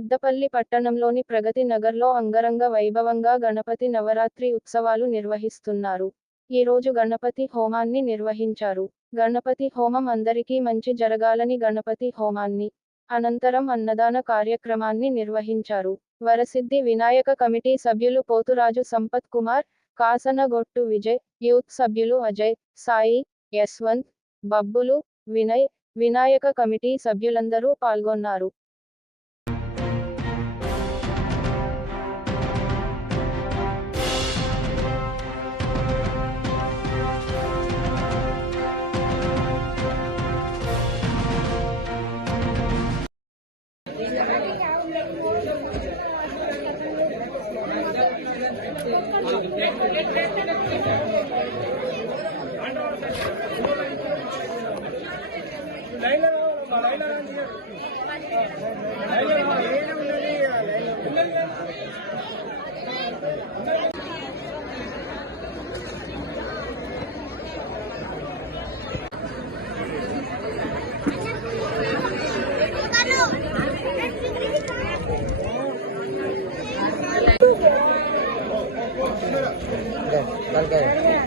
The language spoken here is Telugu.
పెద్దపల్లి పట్టణంలోని ప్రగతి నగర్లో అంగరంగ వైభవంగా గణపతి నవరాత్రి ఉత్సవాలు నిర్వహిస్తున్నారు. ఈ రోజు గణపతి హోమాన్ని నిర్వహించారు. గణపతి హోమం అందరికీ మంచి జరగాలని గణపతి హోమాన్ని అనంతరం అన్నదాన కార్యక్రమాన్ని నిర్వహించారు. వరసిద్ధి వినాయక కమిటీ సభ్యులు పోతురాజు సంపత్ కుమార్, కాసనగొట్టు విజయ్, యూత్ సభ్యులు అజయ్, సాయి, యశ్వంత్, బబ్బులు, వినయ్, వినాయక కమిటీ సభ్యులందరూ పాల్గొన్నారు. कल